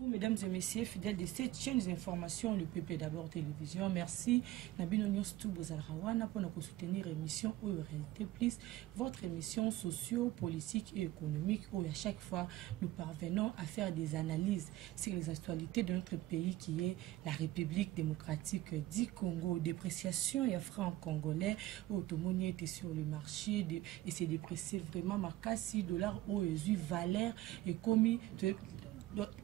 vous, mesdames et messieurs, fidèles de cette chaîne d'information, le PP d'abord télévision. Merci. Nabino News tout Bozalrawana pour nous soutenir l'émission ou Réalité Plus, votre émission socio-politique et économique où à chaque fois nous parvenons à faire des analyses sur les actualités de notre pays qui est la République démocratique du Congo. Dépréciation et francs congolais, où tout le monde était sur le marché et c'est déprécié vraiment marqué $6 au valeur et commis de.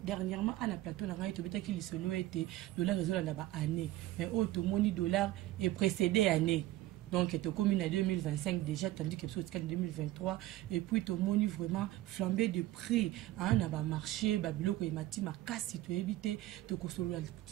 Dernièrement, à la plateau, on a été qu'il se loue était dollar réseau là-bas année, mais autre dollar est précédé année. Donc, c'est commune en 2025 déjà, tandis que c'est en 2023. Et puis, tout le monde vraiment flambé de prix. On a marché, Babylone, et Mati, ma casse, tu éviter de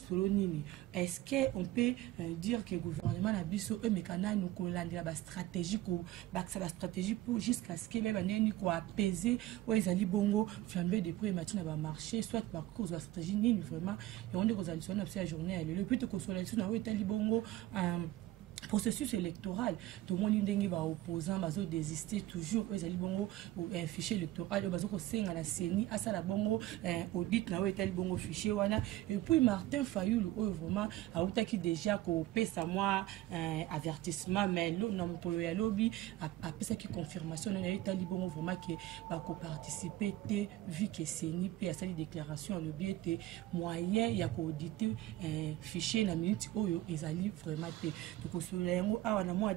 Solonini. Est-ce qu'on peut dire que le gouvernement a biso et mécana nous collander la stratégie pour jusqu'à ce qu'il y ait un apaiser ou les ali bongo flambé de prix et Mati n'a pas marché, soit par cause de la stratégie ni vraiment. Et on dit que vous allez la journée. Le plus de consolation, on a eu ali bongo. Processus électoral, tout le monde va opposant, va désister toujours, ils allaient bongo un fichier électoral, ils vont se à la CENI, à ça la bongo audit na tel bongo fichier wana. Et puis Martin Fayulu vraiment a qui déjà coopé ça moi avertissement mais non pour le lobby après ça qui confirmation on a été bongo vraiment qui va participer té vu que CENI puis à cette déclaration lobby était moyen il y a auditer fichier na minute oyo ils allaient vraiment té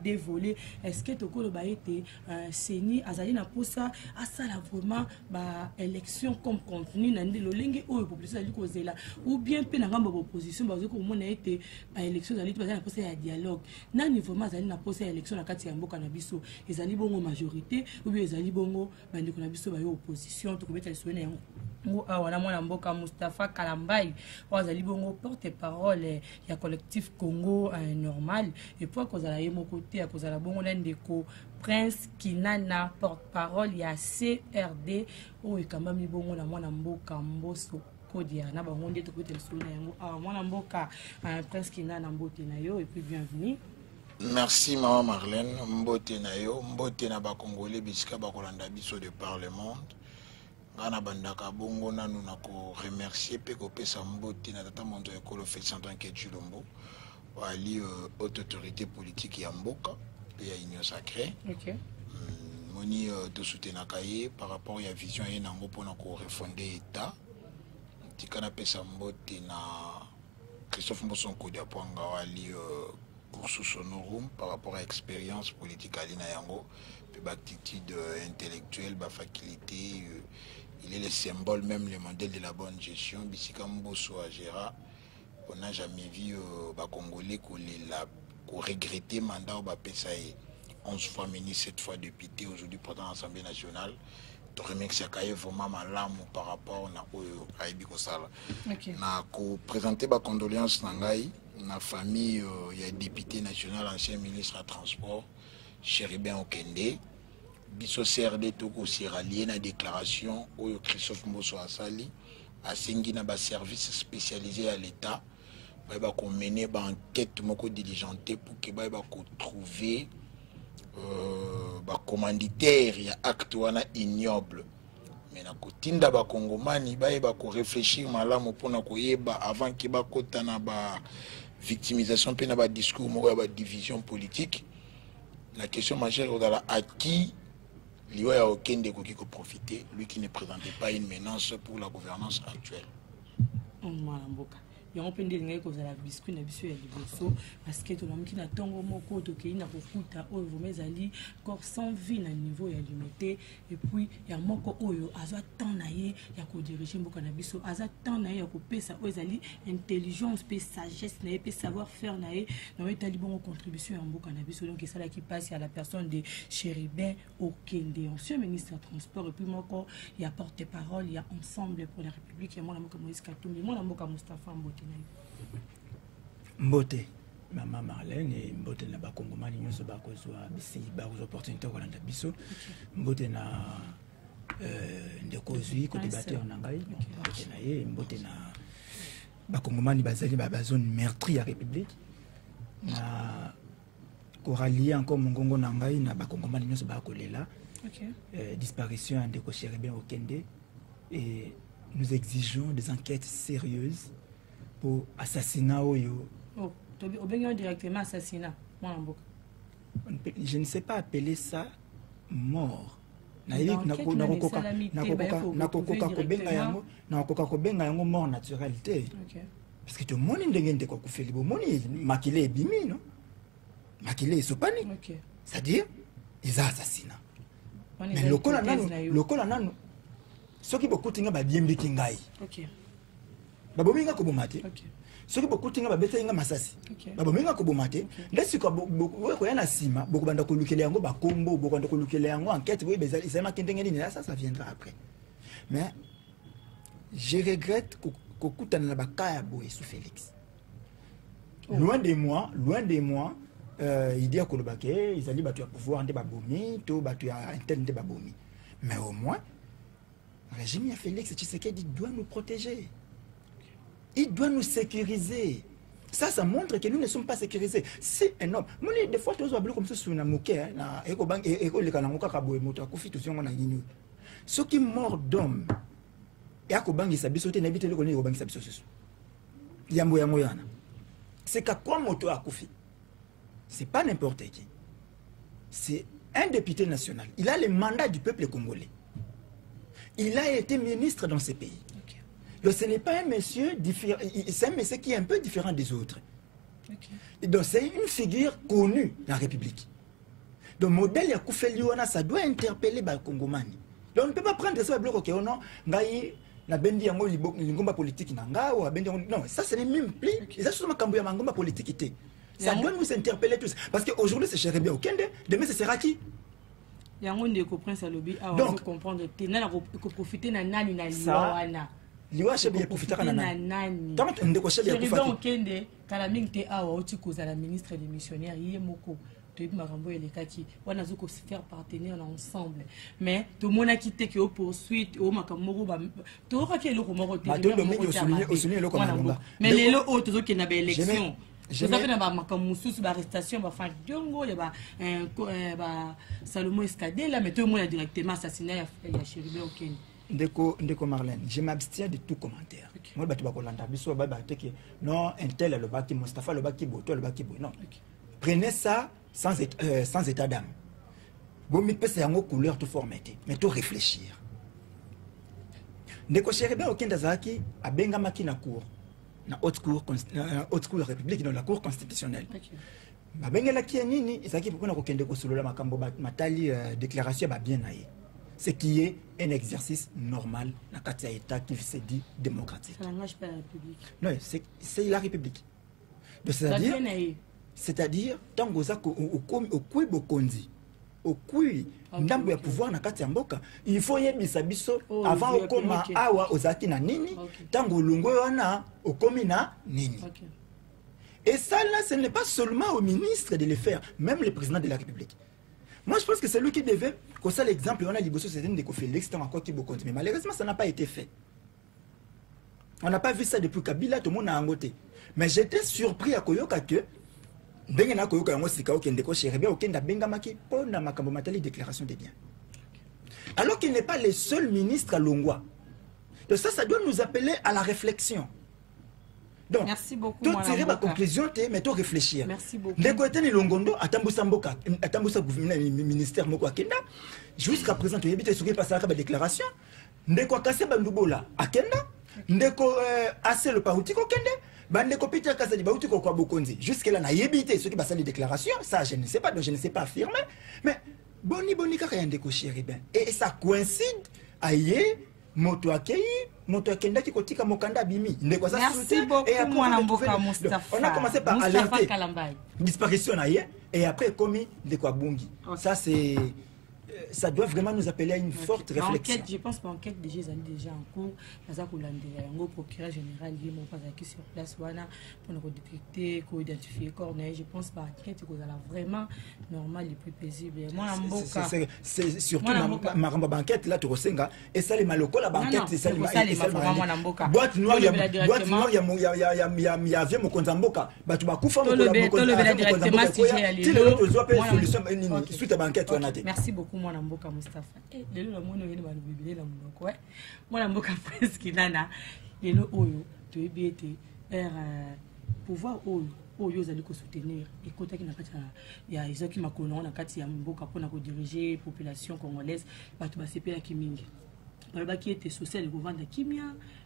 dévolé. Est-ce que tu as Seni Azali na posa à ça la vraiment élection comme contenu nandi le lengue ou opposition ali kozela ou bien pe na ngamba opposition bazo ko mona été élection ali na posa ya dialogue na niveau ma azali na posa élection na kati ya mboka na biso ezali bongo majorité ou bien ezali bongo bandeko na biso ba opposition to kobeta lisone yango wana mwana mboka Mustafa Kalambai wazali bongo porte-parole ya collectif Congo normal et pour cause la yemo côté à cause la bongo ndeko Prince Kinana porte-parole ya CRD o ekamami bongo na mwana mboka Mboso kodia na bango ndeto ko telesona yango mwana mboka Prince Kinana mbote na yo et puis bienvenue. Merci maman Marlène, mbote na yo, mbote na ba Congolais bisika ba kolanda biso de par le monde. Ngana bandaka bongo nanu na ko remercier pe ko pesa mbote na tata mondo ekolo Félix Antoine Ketchulombo wali haute autorité politique ya mboka pe ya union sacrée. OK. Moni de soutenir kaye par rapport à vision et nango pona ko refonder état. Tikana pesa mbote na Christophe Mbosonko dia pwanga wali course sonorum par rapport à expérience politique alina yango pe ba attitude intellectuelle ba faculté il est le symbole, même le modèle de la bonne gestion. Bisika Mboso à Gérard, on n'a jamais vu les Congolais qui regretter le mandat au PSAE. 11 fois ministre, 7 fois député, aujourd'hui président de l'Assemblée nationale. Je remercie vraiment ma lame par rapport à Ibiko Sala. Je présenter ma condoléance à la famille, il y a député national, ancien ministre à transport, Chéribin Okende. Biso CRD toko siralié na déclaration oyo Christophe Mboso asali asengi na ba service spécialisé à l'état ba ko mener ba enquête moko diligentée pour que ba ko trouver ba commanditaire ya acte wana ignoble mais na ko tinda ba kongomani ba ko réfléchir malamu pona ko yeba avant que ba kota na ba victimisation pe na ba discours moko ya ba division politique. La question majeure dans la à qui il y a aucun des qui peut profiter, lui qui ne présentait pas une menace pour la gouvernance actuelle. On peut dire que la biscuit na biso ya liboso parce que to namki na tongo moko to ke na kofuta oyo vous ali corps sans vie na niveau ya limité et puis ya moko oyo aza temps na ye ya ko diriger mboka na biso aza temps na ye ya ko pesa oyo ali intelligence pe sagesse na ye pe savoir faire na ye na etali bongo contribution ya mboka na biso donc ça là qui passe à la personne de Chéribin Okende ancien ministre des transports et puis moko ya porte-parole ya ensemble pour la République ya mwana mboka Moïse Katumbi mwana mboka Mustafa Mbote. Mbote maman Marlène et mbote na ba Congomani nyonso ba kozwa bisi ba opportunité ko landa biso mbote na ndeko zui ko débatteur na ngai mbote na ye mbote na ba Congomani bazali ba zone meurtrie ya République na ko rallier encore mongongo na ngai na ba Congomani nyonso ba kolela disparition ndeko Chéribin Okende et nous exigeons des enquêtes sérieuses pour assassinat. Oh, directement assassinat. Je ne sais pas appeler ça mort. Mort naturalité. Parce que tout le monde est quoi fait le monde maquillé bimi non maquillé sopani. C'est-à-dire ils assassinat. Mais le col nanu ceux qui beaucoup tinga ba biembi kingai. OK. Ba bominga ko bomate. OK. Ceux qui beaucoup tinga ba beta inga masasi. Ba bominga ko bomate. Ndesi ko ko yana sima beaucoup banda ko lukele yango ba kombo beaucoup banda ko lukele yango enquête oui bezali c'est ma kindenge ni ça viendra après. Mais je regrette que kutana na bakaya boye sous Félix. Loin de moi, il dit à Kolobake, ils allaient battre pouvoir de babomi, tout battre à interne de babomi. Mais au moins, le régime de Félix Tshisekedi doit nous protéger. Il doit nous sécuriser. Ça montre que nous ne sommes pas sécurisés. C'est énorme. Des fois, tu as comme ça sur une moquette, ceux qui meurent d'hommes, c'est qu'à quoi moto a koufi. C'est pas n'importe qui. C'est un député national. Il a le mandat du peuple congolais. Il a été ministre dans ce pays. Okay. Donc ce n'est pas un monsieur différent. C'est un monsieur qui est un peu différent des autres. Okay. Donc c'est une figure connue dans la République. Donc le modèle ya Koufeliona, ça doit interpeller les Congomani. Donc on ne peut pas prendre ça bloc ok non ngai na bendi yango lingomba politique nanga ou bendi non ça ce n'est même plus. Okay. Ça c'est makambo ya mangomba politique té. Ça doit nous interpeller tous. Parce qu'aujourd'hui, c'est Chérébia Okende, demain, c'est Seraki. Il y a un monde prince à lobby. Donc, comprendre que tu as profité de nani na liwana. Liwa chebe ya profiter na nani. Comment on décoche ya profiter? Chérébia Okende, kala mingte awa oti koza la ministre des missionnaires yemoko. Tu marambo et les kaki. On a dû se faire partenaire ensemble. Mais tout le monde a quitté qui au poursuite au makamoro ba. Tu auras quel autre moro te. Mais les autres qui n'avaient élection. Je savais dans ma camouflage, ma arrestation, ma fin Diongo, il y a Salomon Escadé là, mais tout le monde a directement assassiné à Chéribé Okende. Ndeko Marlène, je m'abstiens de tout commentaire. Moi, je vais non, un tel le baki, Mustafa le baki, toi le baki, non. Prenez ça sans état d'âme. Bon, mais c'est un couleur tout formaté, mais tout réfléchir. Ndeko Chéribé Okende Zaki a bengamaki na cour. Na haute cour de la République dans la cour constitutionnelle. Ba bengela ki nini isaki pokona kokende ko solola makambo matali déclaration ba bien naïe. Ce qui est un exercice normal na kati ya état qui se dit démocratique. Ça n'engage pas la République. Non, c'est la République. C'est-à-dire tango za ko okui bokonzi. Okui ndambo ya pouvoir na kati ya mboka il faut yebisa biso avant okoma awa ozaki na nini tango lungo wana okomi na nini. Et ça là ce n'est pas seulement au ministre de le faire, même le président de la République. Moi je pense que c'est lui qui devait que ça l'exemple on a liboso c'est de Félix tant encore qui bokonzi mais malheureusement ça n'a pas été fait. On n'a pas vu ça depuis Kabila tout le monde a angoté. Mais j'étais surpris à koyoka que ndenge na koyoka yango sika okende ko Chérébia okenda bengamaki pona makambo matali déclaration des biens. Alors qu'il n'est pas le seul ministre à Longwa. Donc ça doit nous appeler à la réflexion. Donc merci beaucoup. Tout tirer ma conclusion mais tout réfléchir. Merci beaucoup. Ndeko eteni Longondo atambusa mboka atambusa gouvernement ministère moko akenda jusqu'à présent tu yebite soki passer la déclaration ndeko akase bandubola akenda ndeko assez le pauti ko kende bande ko Peter Kasadi bauti ko kwa bokonzi jusque là na yebite ceux qui passent les déclarations ça je ne sais pas donc je ne sais pas affirmer mais boni kaka yande ko Chéribin et ça coïncide aye moto akenda ki kotika mokanda bimi ndeko ça merci beaucoup mwana mboka Mustafa on a commencé par alerter disparition aye et après commis de quoi bungi ça c'est ça doit vraiment nous appeler à une forte réflexion. Je pense que l'enquête déjà en cours. Le procureur général est sur place pour détecter, pour identifier Corneille. Je pense que l'enquête est vraiment normale et plus paisible. C'est surtout ma enquête là, tu resenga et ça les malocos la banquette c'est ça les boîte noire il y avait mon konzamboka batu bakufa mon konzamboka suite à banquette on a. Merci beaucoup mon mboka Mustafa lelo na mwana yene ba bibele na mboko mwana mboka presque nana lelo oyo to ebiete pouvoir oyo zali ko soutenir ekota ki na kati ya Isaac Makolo na kati ya mboka pona ko diriger population congolaise bato ba sepela kimingi baloba qui était social et vendre kimia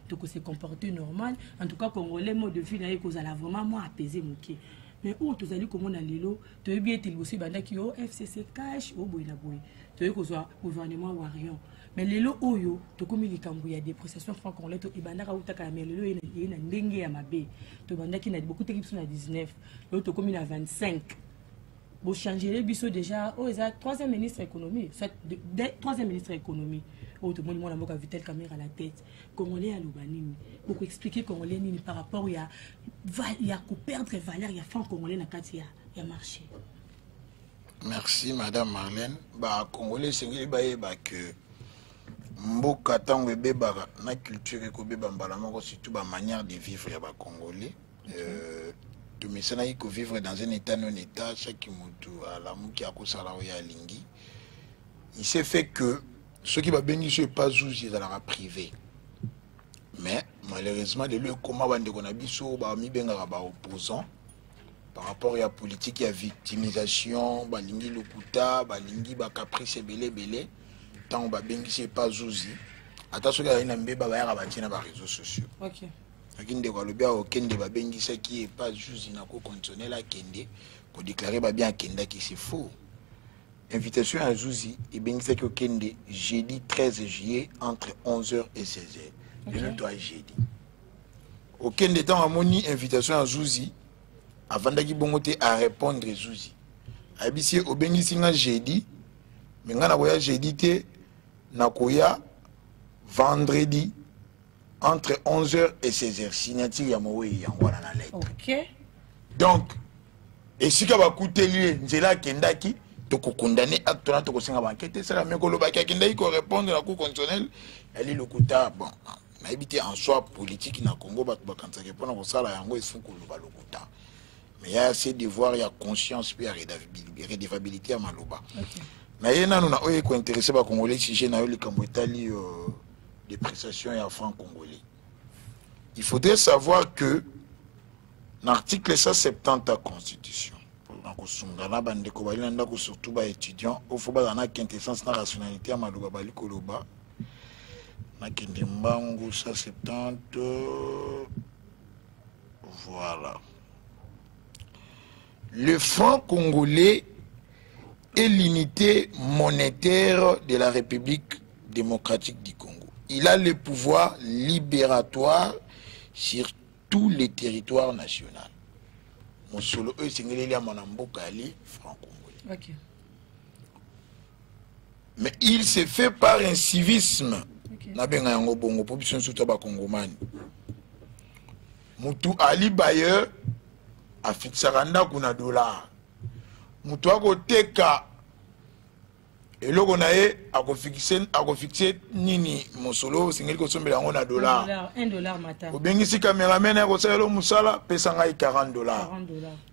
donc se comporter normal en tout cas congolais mode de vie na ekozala vraiment moi apaiser moké mais où tu allais comme on a lelo tu es bien été aussi banda qui au FCC cash au boy na boy tu es kozwa gouvernement warion mais lelo oyo to komi likambo ya dépréciation franc congolais to ibanda ka utaka mais lelo ina ndenge ya mabe to banda qui na beaucoup d'équipes na 19 lelo to komi na 25 bo changer les biso déjà oh ça troisième ministre économie troisième ministre économie oh tout le monde m'a Vital Caméra à la tête congolais à l'Ubanini beaucoup expliquer congolais nini par rapport il y a perdre valeur il y a franc congolais na kati ya marché. Merci madame Marlène. Ba congolais c'est ba que mboka tango beba na culture ko beba mbala moko surtout ba manière de vivre ya ba congolais to mesana iko vivre dans un état non état chaque mutu ala muki akosala ya lingi il s'est fait que ceux qui va bénéficier pas juste dans la privé mais malheureusement de le comment bande qu'on a biso ba mi benga ba opposant par rapport à la politique ya victimisation ba lingi lokuta ba lingi ba caprice belé tant ba bénéficier pas juste attention qu'il y a une mbeba ba ya ba tina ba réseaux sociaux. OK. Akinde ko lobia o kende ba bénéficier qui est pas juste na ko conditionnel à kende pour déclarer ba bien kenda qui c'est faux. Invitation à Zouzi et Bengisa Kende jeudi 13 juillet entre 11h et 16h. Le noto à jeudi. Au Kende temps à moni invitation à Zouzi avant d'aki bongote à répondre Zouzi. Abisi au Bengisa jeudi mais ngana koya jeudi te nakoya vendredi entre 11h et 16h. Signature ya mowe yangwana na lettre. OK. Donc et si ka ba coûter nzela kendaki to condamner acte là to kosenga banquete c'est la même koloba ki akenda ko répondre la cour constitutionnelle elle le kuta bon na habité en soi politique na Congo ba kanza ke pona ko sala yango ifu koloba lokuta mais il y a assez devoir il y a conscience puis redevabilité à maloba na yena nous na oye ko intéressé ba congolais sujet na yo likambo etali des prestations ya franc congolais il faudrait savoir que l'article 170 de la constitution kosungana bandeko balanda ko surtout ba étudiants au faut ba na quintessence na rationalité ya maloba bali koloba na kende mbangu 170 voilà le franc congolais est l'unité monétaire de la République démocratique du Congo. Il a le pouvoir libératoire sur tous les territoires nationaux. Mon solo eux singeli ya manamboka ali franc congolais. OK. Mais il s'est fait par un civisme. Na benga yango bongo population surtout ba congomani. Mutu ali bailleur a fixé randa kuna dollar. Mutu akoteka eloko na ye akofixé nini mosolo singeli ko sombela yango na dollar. $1 mata. Obengisi cameraman ya kosala musala pesa ngai $40. $40.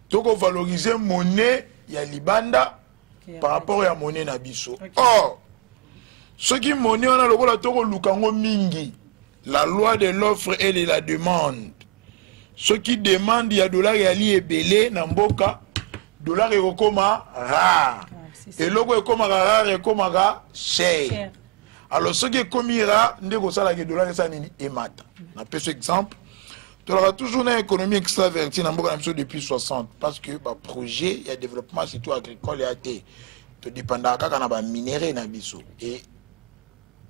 Toko valoriser monnaie ya libanda par rapport à monnaie na biso. Or ce qui monnaie on a lokola toko lukango mingi la loi de l'offre et de la demande. Ce qui demande ya dollar ya li ebele na mboka dollar e koma rare. Et logo e koma rare e koma cher. Alors ce qui est commis rare ndeko sala ke dollar ça nini emata. Na pese exemple tu auras toujours une économie extravertie dans le depuis 60 parce que le projet il y a développement surtout agricole et athée tu dépends de la minerai na biso et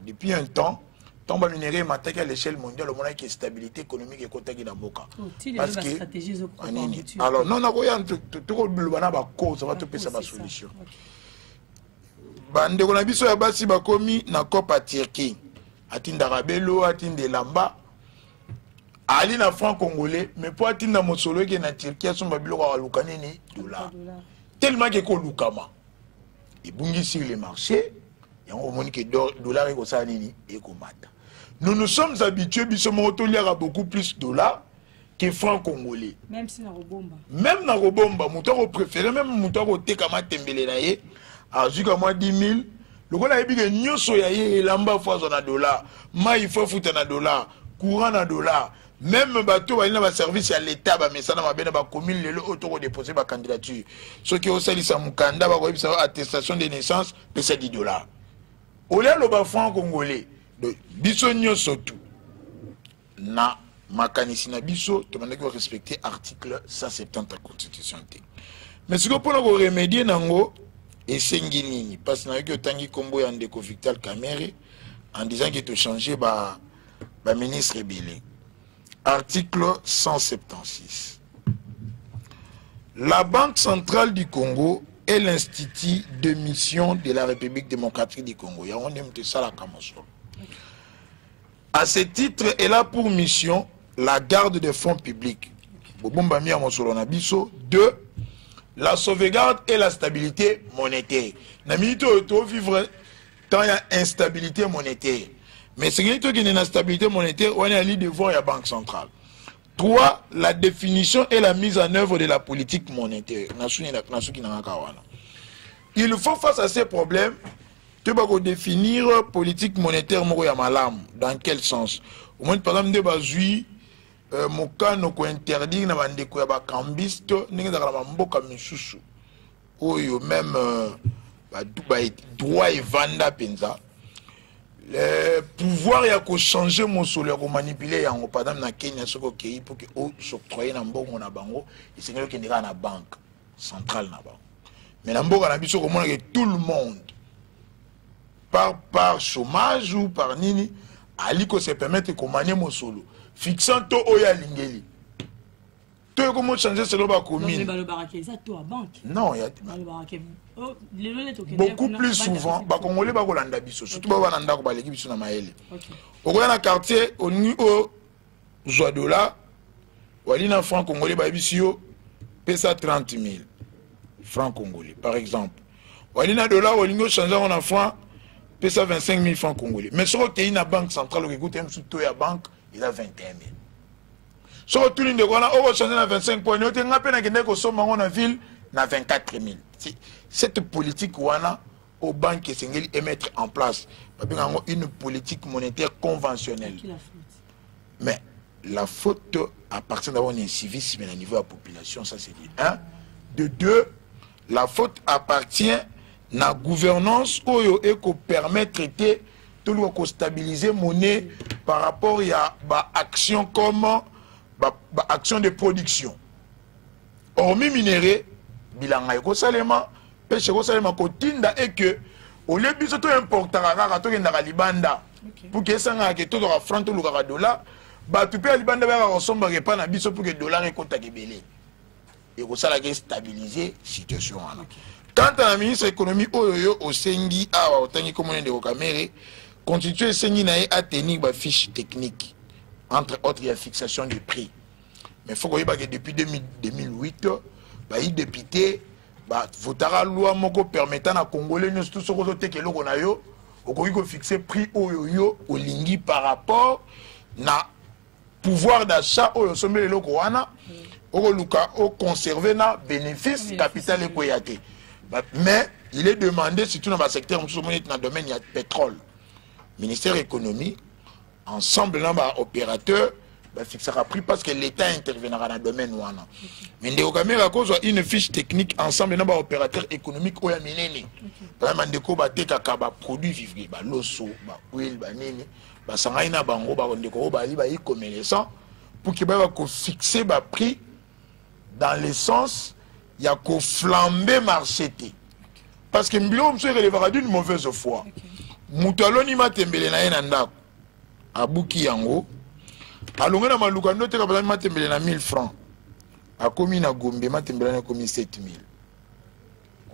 depuis un temps tant que minerai est à l'échelle mondiale on a une stabilité économique et côté dans boka parce que alors non na koya tout bana ba cause ça va te passer ba solution bande na biso ya basi ba komi na copa Turquie atinda rabelo atinde lamba ali na franc congolais mais pour atteindre mon solo qui na Turquie son babilo ka lukani ni dollar tellement que ko lukama et bungi sur le marché et on moni que dollar ko sa nini et ko mata nous sommes habitués biso moto liara beaucoup plus dollar que franc congolais même si na robomba muto ko préférer même muto ko teka matembele na ye azuka moi 10 000 lokola yebi ke nyonso ya ye elamba fo azwa na dollar, mai fo futa na dollar, courant na dollar, même bato bali na ba service ya l'état ba mesana mabena ba commune lelo auto déposer ba candidature soki osalisa mukanda ba koyebisa attestation de naissance pesa $10. Olia lo ba franc congolais de biso nyonso tout na makanisi na biso to mandaki ko respecter article 170 de la constitution. Mais ce que pour nous remédier nango et sengini parce que na yo tangi kombo ya ndeko Vital Kamerhe en disant qu'il te changer ba ministre Ebele. Article 176. La Banque centrale du Congo est l'institut de mission de la République démocratique du Congo. À ce titre, elle a pour mission la garde des fonds publics. 2. La sauvegarde et la stabilité monétaire. Na minute où vivre tant il y a instabilité monétaire. Mais ce qui est une instabilité monétaire, on est à l'idée de voir la Banque centrale. 3. La définition et la mise en œuvre de la politique monétaire. Il faut face à ces problèmes, tu vas définir politique monétaire dans quel sens. Au moins, par exemple, de mokano ko interdire na bandeko ya bakambiste ndenge za kala mboka misusu oyo même droit et vanda penza le pouvoir ya ko changer mon solo ya ko manipuler yango par exemple na Kenya soko kei pour que o s'octroyer na mbongo na bango isengelo ke ndika na banque centrale na bango mais na mboka na biso ko mona que tout le monde par chômage ou par nini ali ko se permettre ko manier mon solo fixant to oya lingeli to comment changer selon ba commune non il y a beaucoup plus souvent ba congolais ba kolanda biso surtout ba bananda ko ba leki biso na maele okoya na quartier oni o joie dollar wali na franc congolais ba biso pesa 30 000 francs congolais par exemple wali na dollar olingo changer en franc pesa 25 000 francs congolais mais sur que na banque centrale ko écoute surtout to ya banque il a 21 000. So tout le monde a changé à 25 points. Il a en ville na 24 000. Cette politique wana aux banques et mettre en place une politique monétaire conventionnelle. Mais la faute appartient d'avoir un civisme au niveau de la population, ça c'est dit. 1. De 2, la faute appartient à la gouvernance qui permet de traiter tout le monde stabiliser monnaie par rapport à action comme action de production. Hormis minéré, bilanga eko salema, pêche eko salema kotinda et que au lieu de tout importer à tout na libanda pour que ça nga que tout le franc tout le dollar, ba tu peux libanda ba ressemble pas na biso pour que dollar eko takebele. Et ko sala que stabiliser situation wana. Quant à la ministre de l'économie oyo osengi awa otangi comme on de Kamerhe constituer Séninae à tenir une fiche technique, entre autres, il y a fixation des prix. Mais il faut que depuis 2008, il député, votera loi permettant à Congolais tout ce qu'on a fixer prix au lingui par rapport na pouvoir d'achat au sommet de l'Okoana, au conserver na bénéfice capital et koyate. Mais il est demandé, surtout dans le secteur, dans le domaine, il y a pétrole. Ministère de l'économie, ensemble d'opérateurs, fixera prix parce que l'État interviendra dans le domaine. Mais il y a une fiche technique ensemble d'opérateurs économiques où il y a minene. Par exemple, il y a des produits vivriers, l'osso, l'huile, l'huile, pour qu'il fixer le prix dans le sens, il y a qu'au flamber marché. Parce que nous sommes d'une mauvaise foi. Moutaloni matembele na yena ndako abuki yango alonga na maluka ndote ka matembele na 1000 francs akomi na Gombe matembele na komi 7000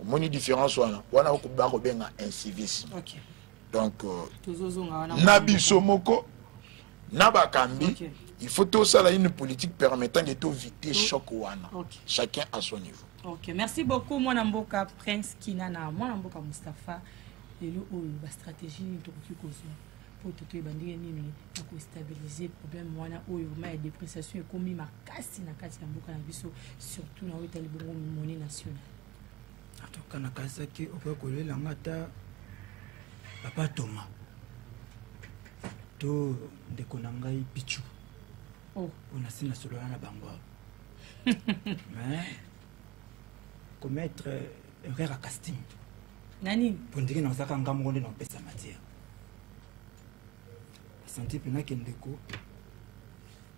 omoni différence wana okuba ko benga incivisme. Donc na biso moko na bakambi il faut tout ça une politique permettant de éviter choc wana chacun à son niveau. OK, merci beaucoup mwana mboka Prince Kinana mwana mboka Mustafa. La stratégie pour stabiliser le problème de dépréciation et comme surtout dans la monnaie nationale. En tout cas, Papa Thomas. To de konangai Pichu. Oh. On a signé sur le bango. Mais commettre erreur à casting. Nani. Pour dire que nous avons un gamme dans pesa matière. Santé pena kendeko.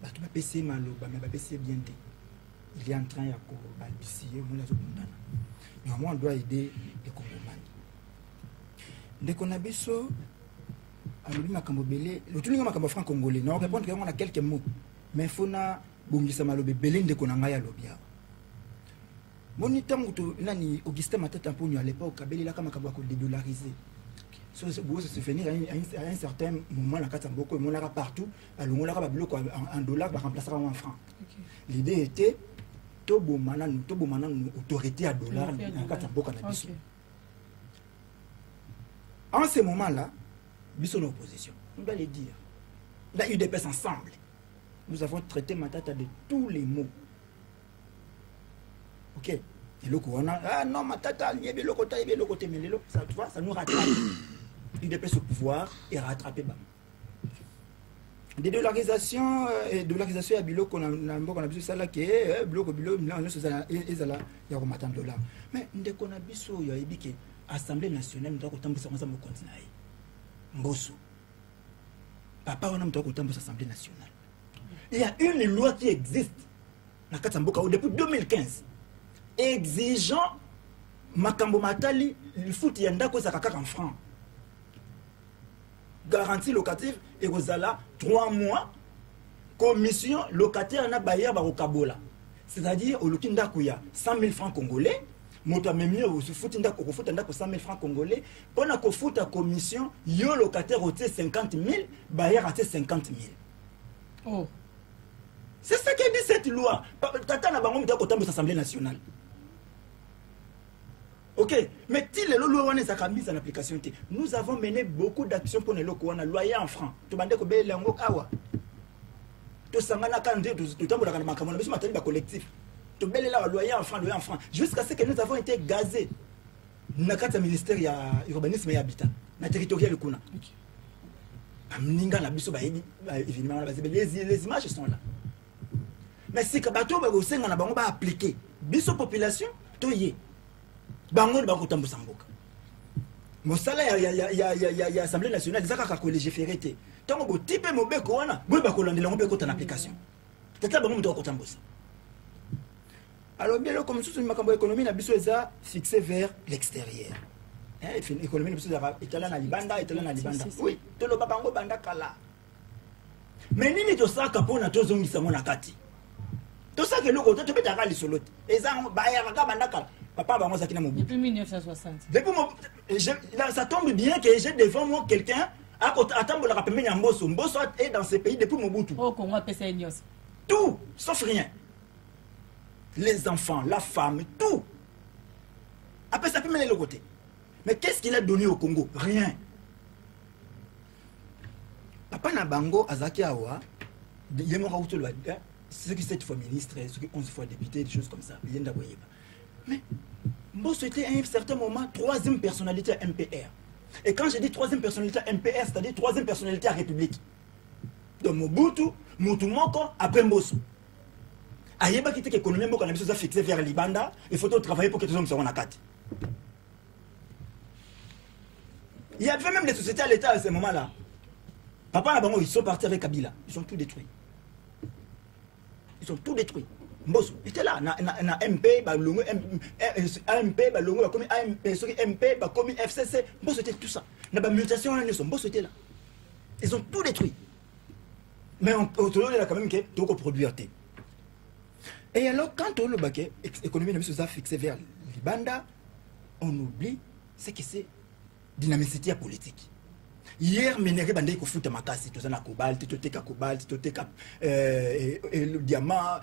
Bah tu vas passer malo, bah mais va passer bien té. Il est en train de balbutier, mon la zobundana. Mais moi on doit aider les Congolais. Dès qu'on a besoin, alors lui makambo belé, le tout le monde makambo franc congolais. Non répondre qu'on a quelques mots, mais il faut na bongisa malobe belé dès qu'on a ngaya lobia. Mon temps où nani Augustin Matata Pogno à l'époque kabeli la kama kabwa ko dédollariser. So se finir à un certain moment la carte beaucoup mon là partout, alors on là bloc en dollars va remplacer en francs. L'idée était tobo mananu autorité à dollars en carte beaucoup na biso. En ce moment-là, nous sommes en opposition. On doit le dire. On a eu des personnes ensemble. Nous avons traité Matata de tous les mots. Ok. Et le couronnement, ah non, Matata, il y a le côté, mais ça, tu vois, ça nous rattrape. Il dépêche au pouvoir et rattraper. Des dollarisations, dollarisation à Bilo, qu'on a vu ça là, qui est bloc, Bilo, il y a un dollar. Mais dès qu'on a vu ça, il y a eu Assemblée nationale, nous avons autant de continent. Mbosso. Papa, on a autant de l'Assemblée nationale. Il y a une loi qui existe depuis 2015 exigeant Makambo Matali, il faut qu'il y ait un en francs. Garantie locative et aux 3 mois. Commission locataire na bailleur barokabola. C'est-à-dire au Lukinda Kouya 100 000 francs congolais. Moto même au foutenda ko 100 000 francs congolais. Pendant qu'on fout à commission, yo locataire au 50 000, bailleur à 50 000. Oh. C'est ça qui dit cette loi. Tata na bango mta ko tambo l'Assemblée nationale. Ok, mais si les lois sont mises en application, nous avons mené beaucoup d'actions pour les loyers en francs. Tu m'as dit que les lois kawa. Tu sangana kandé, tu tambo la makamona, mais c'est un collectif. Tu belle là loyer en francs, jusqu'à ce que nous avons été gazés. Nakata ministère ya urbanisme et habitat, na territorial kuna. Amninga na biso ba évidemment les images sont là. Mais si kabato ba gosenga na bango ba appliquer, biso population to yé. Bango ba ko tambo samboka. Mosala ya Assemblée nationale zaka ka légiférer té. Tango bo type mobeko wana, bo ba ko landela ngo be ko en application. Tata bango mto ko tambo ça. Alors bien comme sous une makambo économie na biso eza fixé vers l'extérieur. L'économie na biso est là na libanda, est là na libanda. Oui, to lo bango banda kala. Mais nini to saka pona to zongisa mona kati. To saka loko to beta kali solote. Eza ba ya ka banda kala. Papa bango zakina mobu. Depuis 1960. Depuis ça tombe bien que j'ai devant moi quelqu'un à attendre la pembe Mbosso. Mbosso est dans ce pays depuis Mobutu. Oh Congo appelle ça ignos. Tout sauf rien. Les enfants, la femme, tout. Après, ça peut mener le côté. Mais qu'est-ce qu'il a donné au Congo? Rien. Papa Nabango, Azaki Awa, ceux qui 7 fois ministre, ceux qui 11 fois député, des choses comme ça. Mais, Mbosso était à un certain moment 3e personnalité à MPR. Et quand je dis 3e personnalité à MPR, c'est-à-dire 3e personnalité à République. Donc Mobutu, Mutumoko, après Mbosso. Ayeba qui était économie beaucoup na fixé vers Libanda, il faut travailler pour que tout le monde soit en acate. Il y avait même des sociétés à l'État à ce moment-là. Papa Nabango, ils sont partis avec Kabila, ils sont tout détruits. Ils sont tout détruits. Mbosso était là, na MP, Balongo, MP, Balongo, comme MP, comme FCC, Mbosso était tout ça. Na ba mutation Mbosso était là. Ils ont tout détruit. Mais on a quand même que tout produire. Et alors, quand on le baquet, l'économie de M. fixée vers Libanda, on oublie ce que c'est dynamicité politique. Hier, Ménéré Bandé ko fout makasi, tout ça na cobalt, tout le diamant.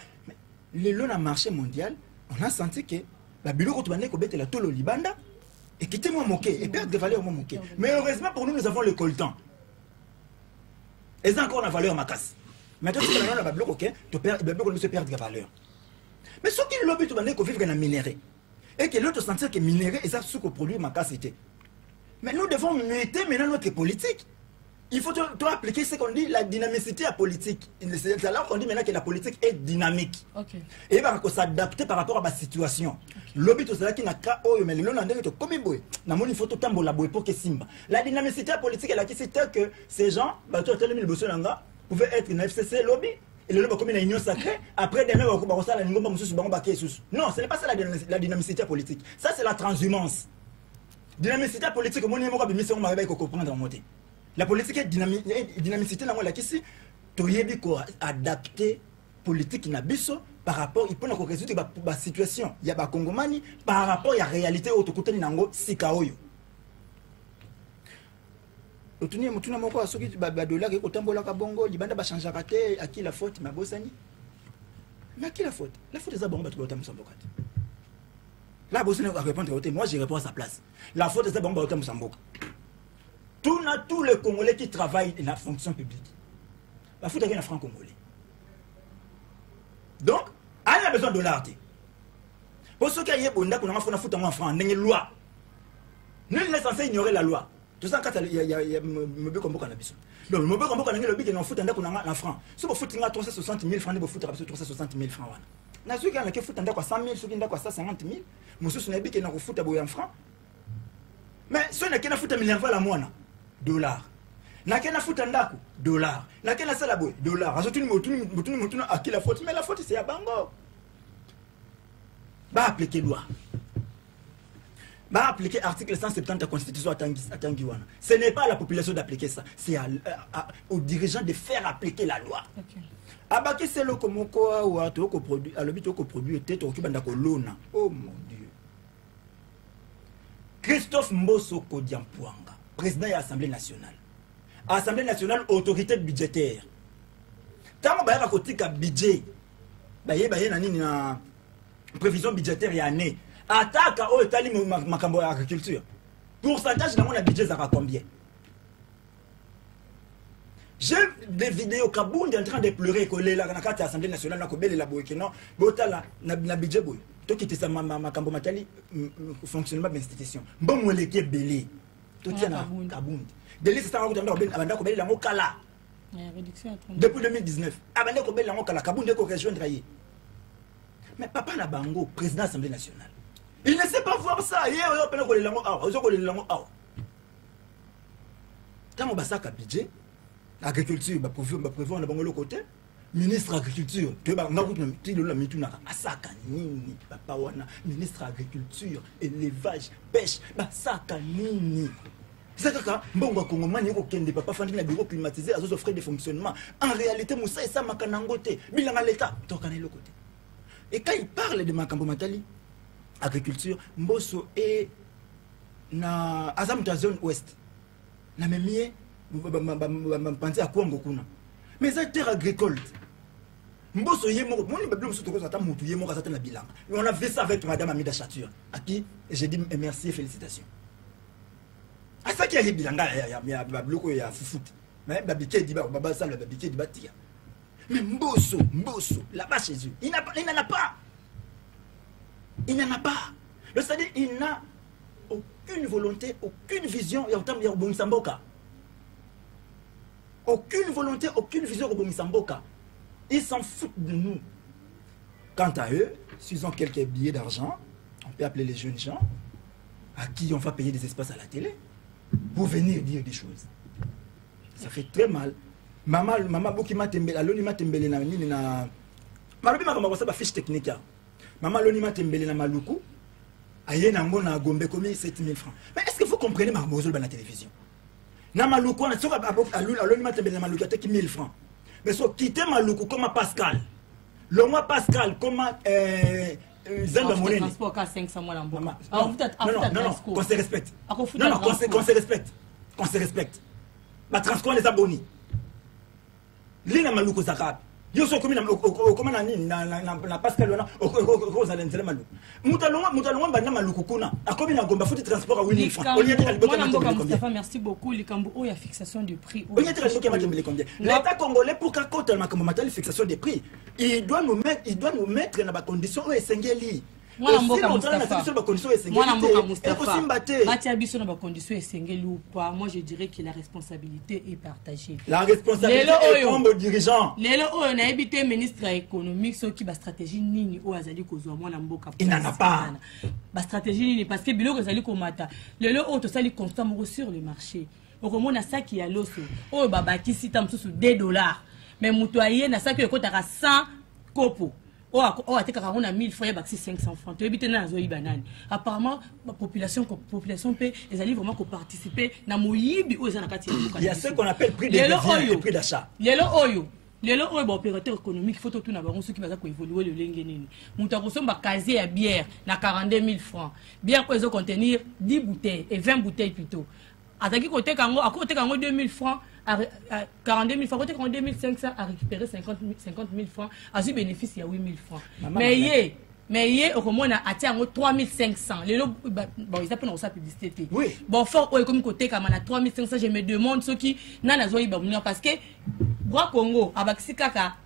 Le long du marché mondial, on a senti que la bureau de Bandé ko bête la tolo Libanda et qui était moins moqué et perdre de valeur moins moqué. Mais heureusement pour nous, nous avons le coltan. Et ça encore la valeur makasi. Maintenant, si on a la bureau, ok, tu perds, le bureau ne se perd de valeur. Mais ce qui est le but de vivre dans le minerai, et que l'autre sentir que le minerai est ce qu'on produit ma casse. Mais nous devons muter maintenant notre politique. Il faut appliquer ce qu'on dit, la dynamicité à politique. C'est là qu'on dit maintenant que la politique est dynamique. Okay. Et il faut s'adapter par rapport à la situation. L'objet c'est là qui n'a qu'à mais le nom de comme boy. Na mon il faut tout la boy pour que simba. La dynamicité politique est là qui c'est que ces gens, bah tu as tellement le bosso nanga pouvaient être une FCC lobby et le lobby comme une union sacrée après demain on va ça la ngomba mususu bango baké sous. Non, ce n'est pas ça la dynamicité politique. Ça c'est la transhumance. Dynamicité politique mon yemo ka bimise on m'a ba ko comprendre en moté. La politique est dynamicité na la qui si toyebi ko adapter politique na biso par rapport il peut na ko résoudre ba situation ya ba kongomani par rapport ya réalité autokutani nango sikaoyo otuni mutuna moko asoki ba dollar ko tambola ka bongo libanda ba changer raté à qui la faute mabosani mais à qui la faute est à bongo ba to tamboka là bosani va répondre moi je réponds à sa place la faute est à bongo ba tamboka tous les Congolais qui travaillent dans la fonction publique la faute est à franc congolais. Donc, on a besoin de dollars. Pour ceux qui ont besoin de foutre en franc, il y a une loi. Nul n'est censé ignorer la loi. Tout ça, il y a un mauvais combo cannabis. Donc, le mauvais combo cannabis, il y a un foutre en franc. Si vous foutez 360 000 francs, vous foutez 360 000 francs. Na ceux qui ont foutre en 100 000, ceux qui ont 150 000, monsieur Sonabi qui ont foutre en franc. Mais ceux qui ont foutre en million la moine, dollars. Nakena futa ndako dollar nakena sala boy dollar azotuni mutunu akila faute mais la faute c'est à bango ba appliquer loi ba appliquer article 170 de la constitution atangi wana ce n'est pas à la population d'appliquer ça c'est aux dirigeants de faire appliquer la loi. OK abaki c'est le komoko wa to ko produit à l'obito ko produit était to kibanda ko lona. Oh mon Dieu. Christophe Mbosso Kodiampuanga président de l'Assemblée nationale. Assemblée nationale, autorité budgétaire. Tant que vous avez un budget, vous avez une prévision budgétaire et année. Attaque au État de l'agriculture. Pourcentage de mon budget, ça va combien? J'ai des vidéos Kabound en train de pleurer que l'Assemblée nationale n'a pas la boue. Non, la budget boue. Toi qui es ma matali fonctionnement de l'institution. Bon, moi, les qui est belé. Toi qui es Kabound. Depuis 2019, mais papa na bango, président de l'Assemblée nationale. Il ne sait pas voir ça. Quand on a un budget, l'agriculture, on a le côté. Ministre agriculture, ministre agriculture, élevage, pêche, c'est que bon Congomani okende papa fandi na bureau climatisé azo offrir des fonctionnements. En réalité Moussa et ça makanangote bilanga l'état tokana le côté. Et quand il parle de makambo matali agriculture Mbosso et na Azam ta zone ouest. Na memie penser à quoi ngokuna. Mais ça terre agricole. Mbosso yemo moni bablo Mbosso toko zata mutu yemo kasata na bilanga. On a fait ça avec madame Amida Chature à qui j'ai dit merci et félicitations. À ça qui est bilanga ya bloco ya foufouti mais babike diba baba ça le babike diba tia mais Mbosso là-bas chez eux il n'en a pas le c'est-à-dire il n'a aucune volonté aucune vision ya utam ya Bomisamboka aucune volonté aucune vision au Bomisamboka ils s'en foutent de nous. Quant à eux s'ils ont quelques billets d'argent on peut appeler les jeunes gens à qui on va payer des espaces à la télé pour venir dire des choses. Ça fait très mal. Maman Bokima Tembele, Alonima Tembele na nini na Malobi ma kama ba fiche technique. Maman Alonima Tembele na Maluku, ayena ngona Gombe komi 7000 francs. Mais est-ce que vous comprenez ma mozol na télévision? Na Maluku on soka Alonima Tembele na Maluku take 1000 francs. Mais so quitter Maluku comme Pascal. Le mois Pascal comme Zamba Monene. Transport à 500 mois en non, qu'on se respecte. Non, qu'on se respecte. Qu'on se respecte. Ma transport les abonnés. Lina Maluko Zakab. Yo so comme na Pascal na ko za lenzele Maluko. Mutalonga bana Maluko kuna. Akomi na gomba futi transport à 8000 francs. Merci beaucoup Likambo o ya fixation de prix. L'État congolais pour qu'acote makambo matali fixation des prix. Il doit nous mettre dans des conditions où essengeli. mwana mboka Moustapha batia biso na ba conditions esengeli ou pas. Moi je dirais que la responsabilité est partagée. La responsabilité est comme dirigeant. Lelo oyo na ebité ministre économique soki ba stratégie nini o azali kozwa mwana mboka. Il n'en a pas. Ba stratégie nini parce que biloko ezali komata. Lelo oyo tosali constat moko sur le marché. Okomona saki ya loso oyo babakisi ta mosusu $2. Mais mutu aye na saki ekotaka 100 kopo. Oh, à 1000 francs, il y a 500 francs. Tu habites dans la banane. Apparemment, la population peut, les alliés vraiment participer. Il y a ce qu'on appelle prix de revient et prix d'achat. Lelo oyo ba opérateur économique faut tout na ba ceux qui va évoluer le lenge nini. Mutu akosomba casier ya bière na 42 000 francs. Bière peut contenir 10 bouteilles et 20 bouteilles plutôt. Ataki côté kango, à côté kango 2000 francs. À 42 000 francs, côté 42 500 à récupérer 50 000 francs, à ce bénéfice il y a 8 000 francs. Mais au moins à 3 500. Bon, ils appellent ça publicité. Oui. Bon, fort comme côté comme à 3 500, je me demande ce qui n'a pas besoin parce que Bois Congo avec 4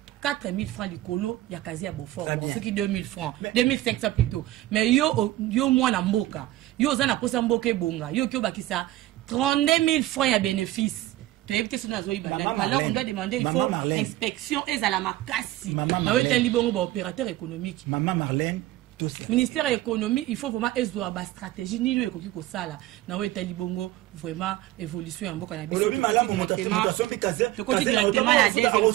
000 francs du colo, il y a quasi à Beaufort. Ce qui 2 000 francs, 2 500 plutôt. Mais yo moi na mboka, yo zana posa mboka bonga, yo kyo bakisa 32 000 francs ya bénéfice. Alors on doit demander, il faut inspection et à la makasi. Opérateur économique. Maman Marlène, tout ça. Ministère de l'économie, il faut vraiment une stratégie. Ni nous écoutons ça là. Nous avons bongo vraiment évolution en boka na biso. Aujourd'hui malam montation bi kaze. Côté directement la deuxième. On a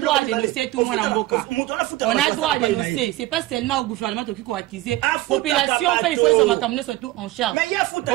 droit de dénoncer tout le monde en boka. On a droit de dénoncer. C'est pas seulement au gouvernement qui faut accuser. Population il faut se mettre surtout en charge. Mais il y a foutu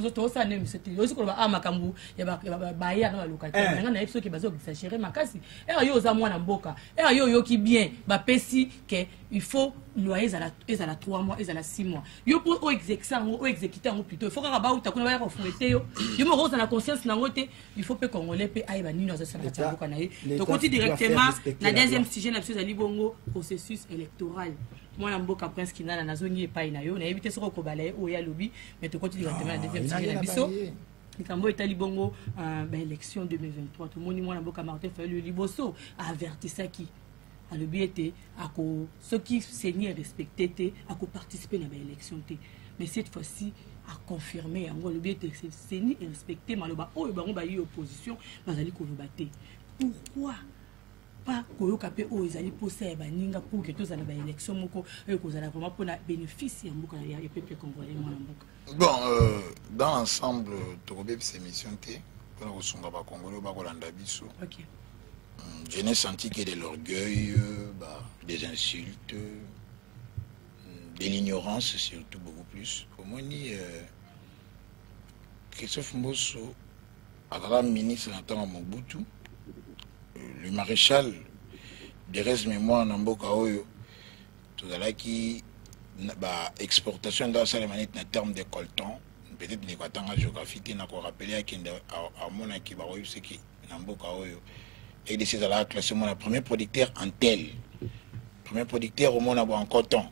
tout ça nem c'était aussi ko ba makambu ya ba ya na locataire nga na episo ki bazo exagérer makasi yo za mwana mboka yo ki bien ba pesi que il faut loyer à la 3 mois et à la 6 mois yo pour exécuter plutôt il faut ka ba uta kuna ba ko fouetter yo mo rose na conscience na ngote il faut pe congolais pe ay ba nino za sana ta mboka na ye to koti directement na deuxième sujet na biso za libongo processus électoral. Moi, je suis prince qui n'a zone pas na yo na éviter ce ko balaye o ya lobby mais to continue directement la deuxième sujet na biso Nikambo etali bongo élection 2023 tout le monde moi na boka Martin Fayulu liboso a averti ça qui a lobby était à ceux qui saignent respecté té à participer à l'élection té mais cette fois-ci a confirmé en lobby était saigné et respecté maloba o bango ba yi opposition bazali ko lobaté pourquoi pas koyoka pe o ezali posa ba ninga pour que tous à la élection moko et ko zala vraiment pour na bénéfice ya mboka ya peuple congolais mwana mboka. Bon dans l'ensemble tokobe ces missions té pour kosunga ba congolais ba kolanda biso. OK. Je n'ai senti que de l'orgueil, des insultes, de l'ignorance surtout beaucoup plus. Au moins Christophe Mbosso a ministre en temps Mobutu. Le maréchal de reste mémoire Namboka Oyo, tout à qui exportation dans sa manette en termes de coltan, peut-être n'est pas tant à géographie, n'a pas rappelé à mon équipe, ce qui Namboka Oyo, et de ces là classement la premier producteur en tel, premier producteur au monde en coton.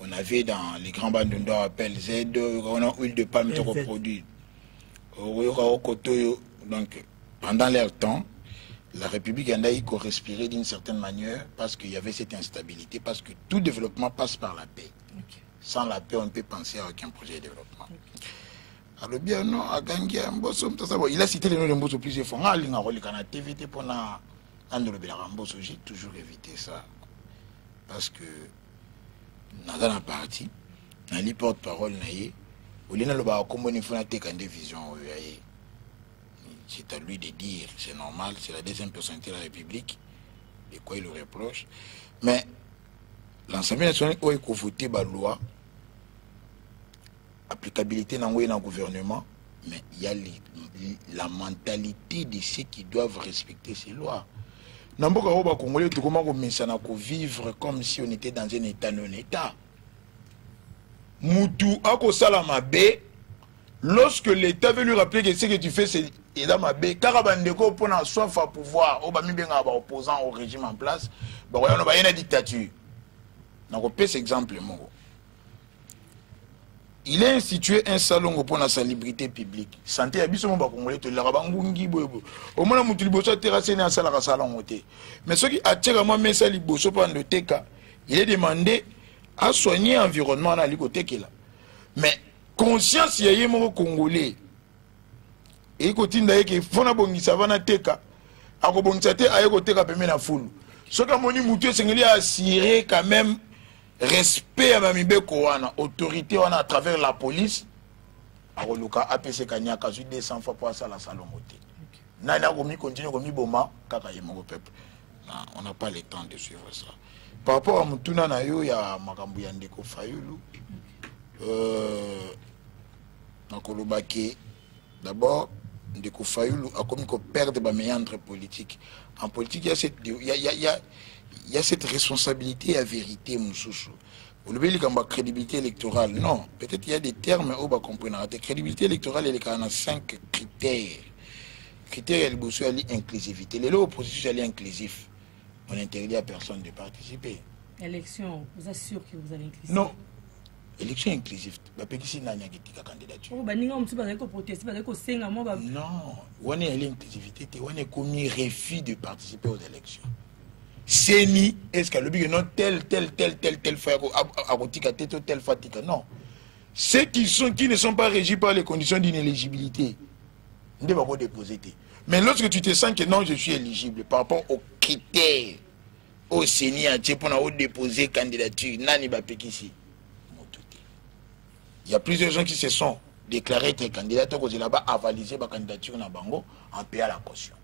On avait dans les grands bandes de appel Z, on a huile de palme de reproduit. Donc pendant leur temps, la République en a respirer d'une certaine manière parce qu'il y avait cette instabilité, parce que tout développement passe par la paix. Okay. Sans la paix, on ne peut penser à aucun projet de développement. Okay. Alors bien, non, à Gangia, il a cité les noms de Mbosso plusieurs fois. On a TVT pour Mbosso, j'ai toujours évité ça. Parce que dans la partie, dans les porte-parole, on a des visions. C'est à lui de dire, c'est normal, c'est la deuxième personnalité de la République, et quoi il le reproche. Mais l'Assemblée nationale a voté la loi, applicabilité dans le gouvernement, mais il y a la mentalité de ceux qui doivent respecter ces lois. Namboka Congolais, tout comment on vivre comme si on était dans un état non-état. Moutou Akosalamabe, lorsque l'État veut lui rappeler que ce que tu fais, c'est et dans ma baie, Karabandeko pour la soif à pouvoir, au bami bien opposant au régime en place, on a une dictature. Donc on peut cet exemple. il a institué un salon pour la salubrité publique. Santé, il y a des Congolais qui ont au moins, il y a terrassé dans le salon. Mais ce qui attire moi, mais ça, il est demandé à soigner l'environnement dans le côté qu'il a. Mais conscience, il y a des Congolais. Et il y a des Congolais. Ce qui a assuré quand même respect à Mamibeko, autorité à travers la police. A APC Kanyaka 200 fois pour ça la salon. Nana Gomi continue comme Boma, Kakayemo peuple. On n'a pas le temps de suivre ça. Par rapport à Mutuna Nayo, il y a Makambu Yandeko Fayulu. Nakolobake, d'abord, Ndeko Fayulu a commis qu'on perd des méandres politiques. En politique, il y a cette responsabilité à vérité, Moussoussou. Vous le voyez, la crédibilité électorale, non. Peut-être qu'il y a des termes où on va comprendre. La crédibilité électorale, il y a 5 critères. Critères, il y a l'inclusivité. L'opposition, elle est inclusive. On interdit à personne de participer. Élection, vous êtes sûr que vous allez inclusif? Non. Élection inclusive. Candidature. Non. On est l'inclusivité. On est commis refus de participer aux élections. C'est ni est-ce que le but non tel fois à tel fatigue non. Ceux qui ne sont pas régis par les conditions d'inéligibilité ne doivent pas déposer. Mais lorsque tu te sens que non, je suis éligible par rapport aux critères au Sénat pour déposer candidature, il y a plusieurs gens qui se sont déclarés être candidats qui là-bas avalisé la candidature na bango en payant la caution.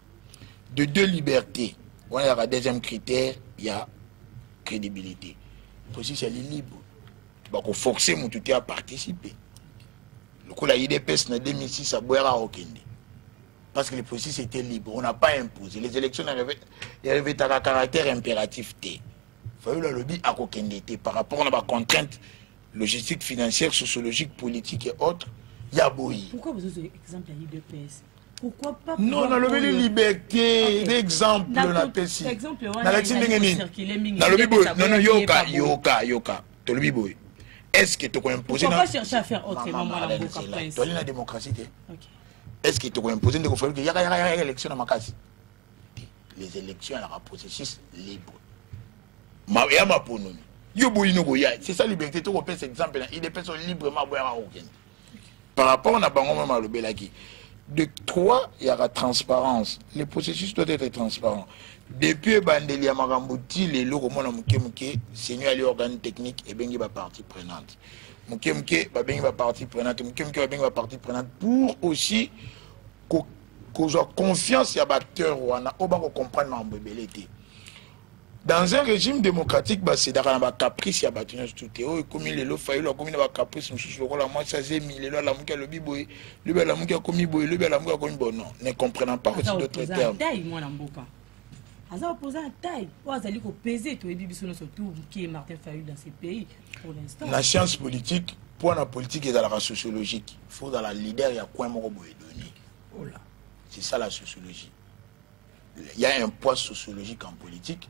De 2 libertés. On a le deuxième critère, il y a crédibilité. Aussi, c'est libre. Tu vas forcer mon tuteur à participer. Le coup, la IDPS en 2006 à Boera Okende. Parce que le processus était libre. On n'a pas imposé. Les élections avaient un caractère impératif. Il fallait le lobby à Okende par rapport à la contrainte logistique, financière, sociologique, politique et autres. Il y a Boyi. Pourquoi vous avez exemple à l'IDPS? Pourquoi pas? Non, on a levé les libertés, l'exemple, on a fait si. Exemple, on a non, yoka. Est-ce que tu peux imposer? Pourquoi pas chercher à faire autrement? Tu as la démocratie. Est-ce que tu peux imposer qu'il y a une élection dans ma case? Les élections, un processus libre. C'est ça la liberté. Tu repères cet exemple. Il est personne librement par rapport à Bango Malobelaki. De 3, il y aura transparence. Le processus doit être transparent. Depuis Bandelia Marambouti, les lots, Seigneur les organes techniques et bien la partie prenante. La partie prenante pour aussi qu'on ait confiance à l'acteur ou à comprendre ma mobilité. Dans un régime démocratique, c'est dans la caprice, il y a tout théo, et comme il est là, il y a un caprice, non, ne comprenant pas aussi d'autres termes. Aza opposant à taille. Azali ko peser to ebi biso surtout qui est Martin Fayulu dans ces pays pour l'instant. La science politique, pour la politique et dans la sociologique, il faut dans la leader il y a quoi mo boye donner. Voilà. C'est ça la sociologie. Il y a un poids sociologique en politique.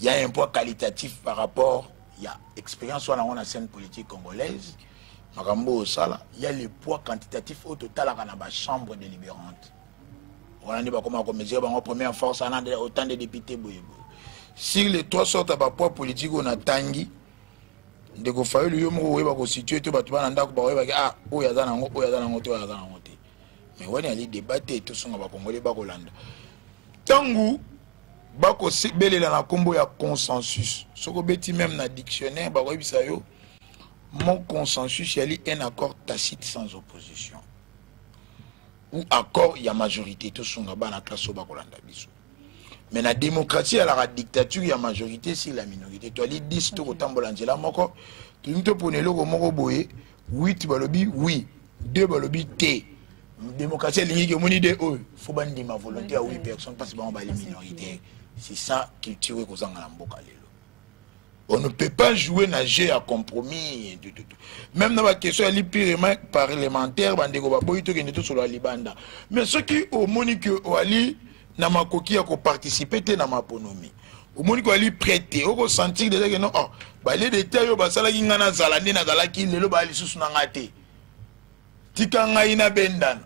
Il y a un poids qualitatif par rapport, il y a expérience sur la scène politique congolaise, il y a le poids quantitatif au total à la chambre délibérante. On a dit comment mesure la première force, on a autant de députés. Si les 3 sortes de poids politiques on a tangi, de ko fa le yomo ba ko situer to batu bana ndako ba ba ah o ya zana ngo to ya zana ngote. Mais on a les débattre tout son ba congolais ba ko landa. Tangu bako belela na kombo ya consensus soko beti même na dictionnaire ba webisa yo mon consensus yali un accord tacite sans opposition ou accord il y a majorité to songa ba na classe ba kolanda biso mais la démocratie à la dictature il y a majorité si la minorité to ali 10 to kotambola nzela moko to nto ponelo ko moko boye 8 balobi oui 2 balobi té démocratie lingi ke moni de oh faut bandi ma volonté à 8 personnes parce que ba les minorités. C'est ça qui tire aux Angalamboka. On ne peut pas jouer un jeu à compromis. Même dans la question parlementaire, mais ceux qui ont monique Ali n'a pas participé à ma ponomie. Au monique Ali prêté, au sentir déjà que non, bah les détails, bah ça là qui n'a zalandi n'a zalaki le bali sous n'angate. tika ngai na bendana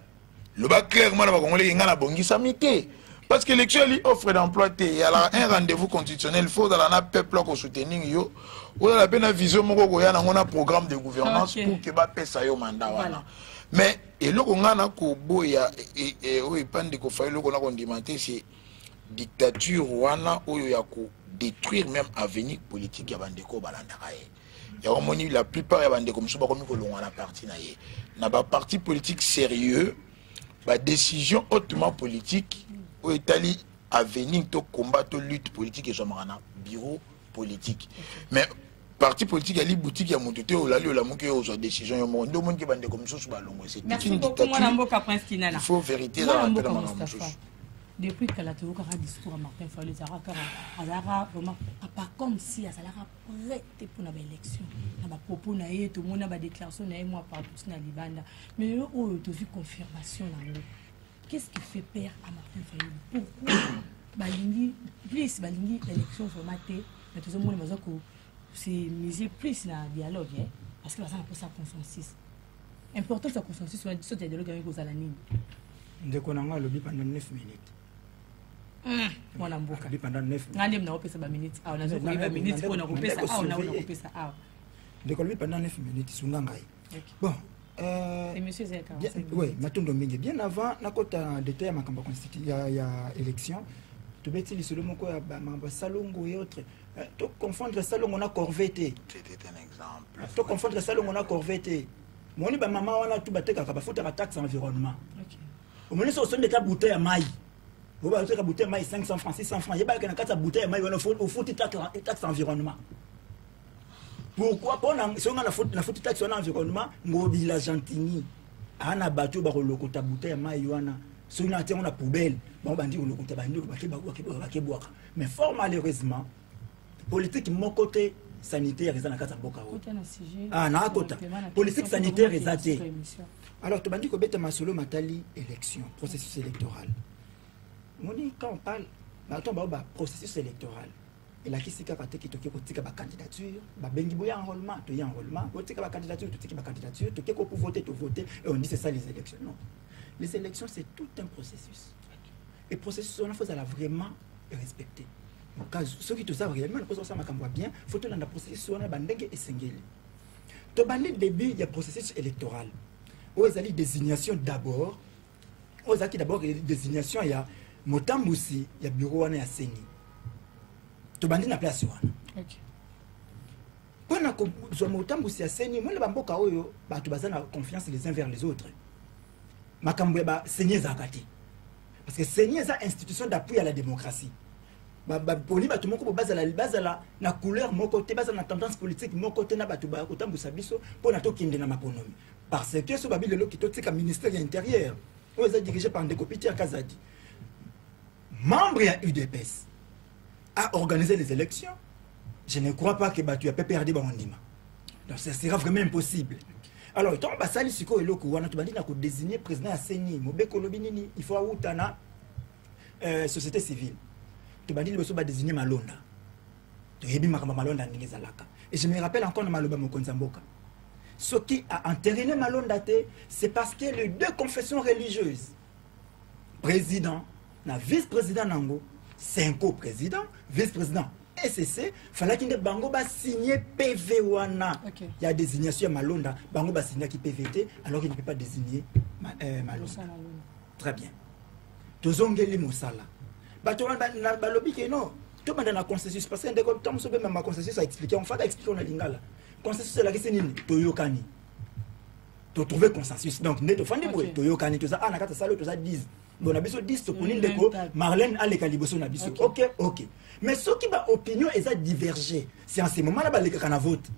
loba clairement na bakongolais nga na bongisami te parce que l'élection lui offre d'emploi te il y a un rendez-vous constitutionnel faut dans la peuple ko soutenir yo ou la peine vision moko ko ya na ngona programme de gouvernance pour que ba pesa yo mandat wana mais eloko nga na ko boya o ipande ko fa eloko na ko ndimante c'est dictature wana oyo ya ko détruire même avenir politique ya bandeko balanda kaye ya omoni la plupart ya bandeko musuba komi ko longwa na parti na ye na ba parti politique sérieux ba décision hautement politique au Italie avenir to combat to lutte politique et somana bureau politique mais parti politique ali boutique ya mututé o lali o la muke o so décision yo mo ndo mon ki bandeko mususu ba longwa c'est une dictature il faut vérité dans la paix depuis que la théorie a discours à Martin Fayulu Zara vraiment pas comme si elle a prêté pour l'élection na ba propos na ye tout monde ba déclaration na moi par tout na libanda mais oh tu vu confirmation là qu'est-ce qui fait peur à Martin Fayulu pourquoi balingi plus balingi élection formatée mais tout le monde mazo ko c'est miser plus na dialogue parce que ça pour ça consensus important ça consensus sur des dialogue avec aux alanines ndeko nanga lobi pendant 9 minutes mwana mboka pendant 9 minutes ngande mna opesa ba minutes ah unazo kuiba minutes pona kupesa ah una kupesa ah ndeko lobi pendant 9 minutes sunga ngai bon et monsieur Zeka oui matondo mingi bien avant nakota détail ya makambo constitution ya élection to beti lisolo moko ya ba salongo et autres to confondre salongo na corvette c'était un exemple to confondre salongo na corvette moni ba mama wana tu bateka ka bafuta ka taxe environnement au moins so sonde ka bouteille ya mai on va acheter ka bouteille mai 500 francs 600 francs yeba ka na kata bouteille ya mai wana au futi taxe environnement pourquoi pendant si on a la futi taxe environnement ngobila gentini ana bato ba kolokota bouteille ya mai wana so na te on a poubelle bon bandi kolokota bandi ba kebwaka mais fort malheureusement politique mon côté sanitaire eza na kata boka o ah na kota politique sanitaire ezate alors tu bandi ko beta masolo matali élection processus électoral moni quand on parle maintenant ba processus électoral et la kisika kate ki toke ko tika ba candidature ba bengi boya enrôlement to ya enrôlement ko tika ba candidature to tika ba candidature to ke ko pour voter to voter et on dit c'est ça les élections non les élections c'est tout un processus et processus on faut ça vraiment respecter au cas ceux qui tout ça réellement ko ça makambo bien faut to na processus on ba ndenge esengeli to bandi début il y a processus électoral aux ali désignation d'abord aux aki d'abord désignation il y a motambusi il y a bureau wana ya seni to bandi na place wana OK pona ko zo motambusi ya seni mona bamboka oyo bato bazana confiance les uns vers les autres makambo ya ba seni zakati parce que seni eza institution d'appui à la démocratie ba poli bato moko bazala na couleur moko te bazala na tendance politique moko te na bato ba kotambusa biso pona to kinde na maponomi parce que ce babi lelo kitotika ministère intérieur on est dirigé par Ndeko Peter Kazadi membre ya UDPS a organisé les élections. Je ne crois pas que Batu a perdu Bandima. Donc ça sera vraiment impossible. Alors, tant que ça, il faut désigner président à Seni, Mobeko Lobinini, il faut Outana, société civile. Tu vas désigner Malonda. Tu vas désigner Malonda. Et je me rappelle encore Maloba Mokonzamboka. Ce qui a entériné Malonda, c'est parce que les deux confessions religieuses, président, na vice-président Nango, 5 co-présidents, vice-président SCC, fallait qu'il y ait Bango ba signer PV wana. Il y a désignation Malonda, Bango ba signer qui PVT, alors qu'il ne peut pas désigner Malonda. Très bien. Tozongeli Moussala. Batoran ba lobby que non. Tout le monde a consensus parce que dès que Tom Sobe même consensus a expliqué, on fait expliquer on a lingala. Consensus c'est la question ni Toyokani. To trouver consensus. Donc ne to fandi boy Toyokani to za na kata salo to za 10. Bon, abiso 10 to kuni ndeko Marlène a les caliboso na biso. OK. Mais ceux qui ba opinion eza diverger. C'est en ce moment là ba leka kana vote.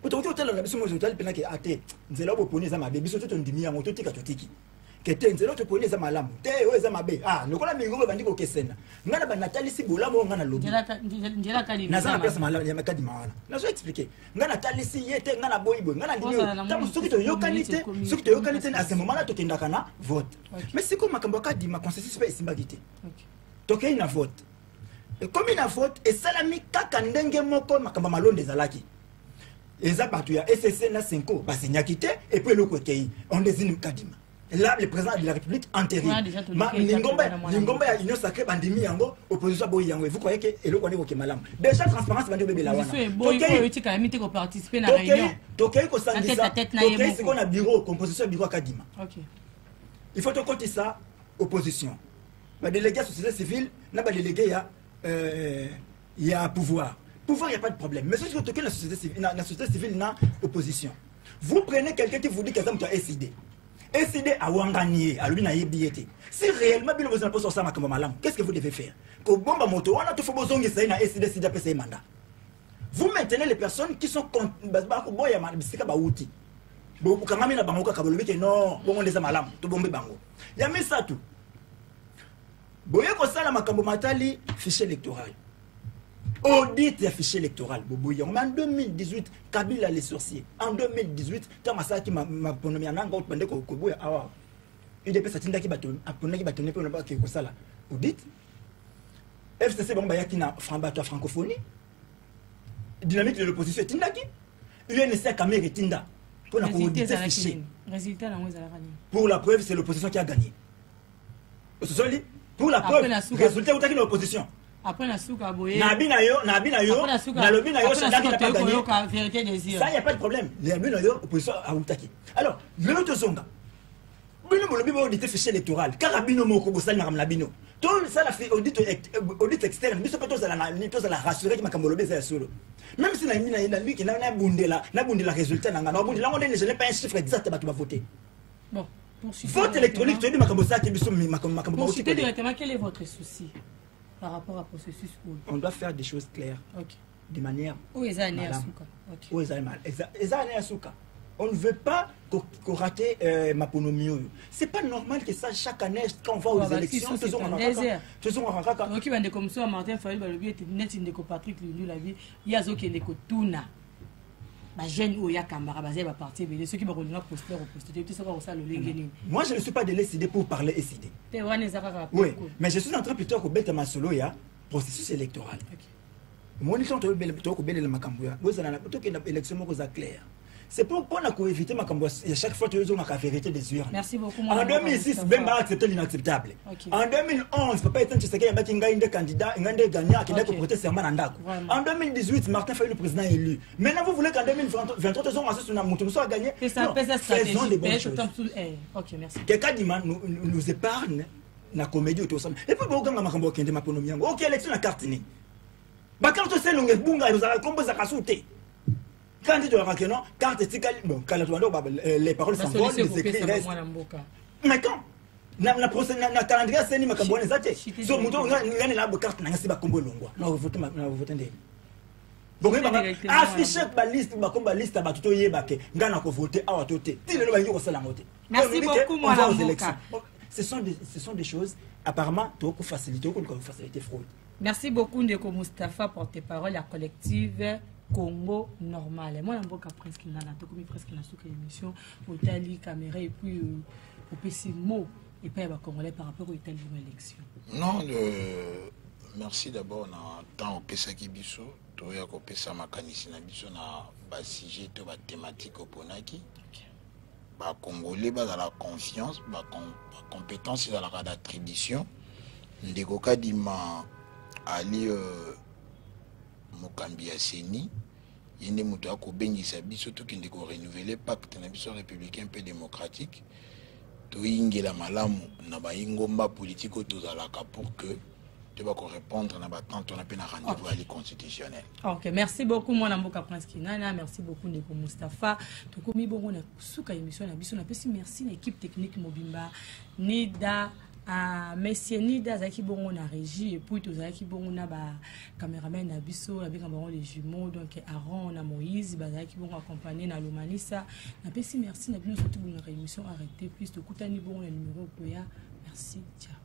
Pour tout tel na biso mo hotel pena ke ate. Nzela bo poni za mabe biso to ndimi ya moto tika totiki. Kete nzela to poni za malamu. Te o eza mabe. Ah, lokola mingo bandi ko kesena. Ngana ba Nathalie Sibola mo ngana lobi. Njela kali. Na za place malamu ya makadi mawana. Na zo expliquer. Ngana Nathalie si yete ngana boybo ngana ndimi. Tamu soki to yokanite, soki to yokanite à ce moment là to kenda kana vote. Mais c'est comme makambo kadi ma consensus pas isimbagité. OK. To na vote. Et comme il a vote et salami kaka ndenge moko makambo malonde zalaki. Eza partout ya SSC na 5 ba signa quitté et puis le côté on désigne Kadima. Là le président de la République intérim. Lingomba ya union sacrée bandimi yango opposition boy yango. Vous croyez que eloko ne ko malamu. Déjà transparence bandi bebela wana. OK ka miti ko participer na réunion. OK ko sangisa. OK c'est qu'on a bureau composition bureau Kadima. OK. Il faut te compter ça opposition. Ba délégué société civile na ba délégué il y a pouvoir. Pouvoir, il n'y a pas de problème. Mais si vous toquez la société civile, n'a opposition. Vous prenez quelqu'un qui vous dit que ça me SID. SID à Wangani, à lui, si réellement, vous avez sur ça, qu'est-ce que vous devez faire? Vous maintenez les personnes qui sont contre. Il y a mis ça tout. Vous avez fichier électoral. Audit des fichiers électoraux. En 2018, Kabila les sorciers. En 2018, Tamasa qui m'a pronommé en anglais, il dépêche à Tinda qui bâtonne, à Pona qui bâtonne, pour ne pas qu'il y ait ça là. Audit. FCC Bambaya qui n'a francophonie. Dynamique de l'opposition, Tinda qui. UNSA Kamere et Tinda. Pour la preuve, c'est l'opposition qui a gagné. Pour la preuve, résultat, vous avez l'opposition. Après la souka boye. Nabina yo, na lobi na yo, ça n'a pas gagné. Ça y a pas de problème. Nabina yo, opposition à Outaki. Alors, le autre zonga. Bino mo lobi ba audit fichier électoral. Karabino moko bosali na ramlabino. Tout ça la fait audit externe. Biso peto za la rassurer que makambo lobi za solo. Même si na lui qui na bundela résultat na ngana bundela ngone je n'ai pas un chiffre exact ba tu vas voter. Bon, vote électronique, tu dis makambo ça qui biso makambo. Pour citer directement, quel est votre souci par rapport au processus? On doit faire des choses claires. Okay. De manière. On ne veut pas qu'on rate ma ponomie. C'est pas normal que ça, chaque année, quand on va aux élections, toujours en raka. Donc, il y a comme ça, Martin Fayou, il y a net une Patrick la vie, il y a qui est Tuna. Moi, je ne suis pas de l'SID pour parler SID. Oui, mais je suis en train plutôt de mettre ma solo ya processus électoral. Moi, je suis en train de mettre l'élection claire. C'est pour éviter ma chaque fois que tu as la vérité des urnes. Merci beaucoup. En 2006, Ben a accepté l'inacceptable. En 2011, Papa Etienne Tshisekedi a été un candidat, un gagnant qui a porté serment en Ndako. En 2018, Martin Fayou le président élu. Maintenant, vous voulez qu'en 2023, ils ont assis sur Moutoumousso a gagné. Faisons des bonnes choses. Ok, merci. Quelqu'un dit nous épargne la comédie autour de ça. Et puis, vous avez dit ma ponomie. Ok, élection la carte. Ma carte, c'est longue, bunga, vous avez composé à souter. Quand tu dois raconter, carte bon, quand les paroles s'envolent, les écrits restent. Mais quand na calendrier c'est ni makambone zate so muto ngani la carte na ngasi ba kombo longwa na voter ndé bon afficher ba liste ba komba liste ba tuto yeba ke ngana ko voter awa toté tile lo ba yiko sala ngote. Merci beaucoup Mwana Mboka. Ce sont des choses apparemment to ko faciliter fraude. Merci beaucoup Ndeko Moustapha, porte-parole la collective Congo normal. Moi, je suis presque là, presque dans cette émission, au Italie, caméra, et puis au PC mot, et puis au Congolais par rapport au Italie aux élections. Non, merci d'abord. Tant au PC qui biso, tu as au PC makanisi na biso na bas sujet to ba thématique au Ponaki. Ba Congolais ba dans la confiance, ba compétence dans la d'attribution. Ndeko kadima ali Mokambi Aseni. Il y a des gens qui ont renouvelé le pacte républicain peu démocratique. Il y a des politique pour que tu vas répondre à un rendez-vous constitutionnel. Ok, merci beaucoup, Mwana Mboka Prince Kinana. Merci beaucoup, Ndeko Moustapha. Merci à l'équipe technique Mobimba, Nida. Monsieur Nida zaki bongo na régie et puis tout zaki bongo na ba caméraman na biso avec les jumeaux donc Aaron na Moïse bazaki bongo accompagné na Lomanisa na pesi merci na bino surtout bongo na émission arrêtez plus to kutani bongo na numéro koya merci ciao.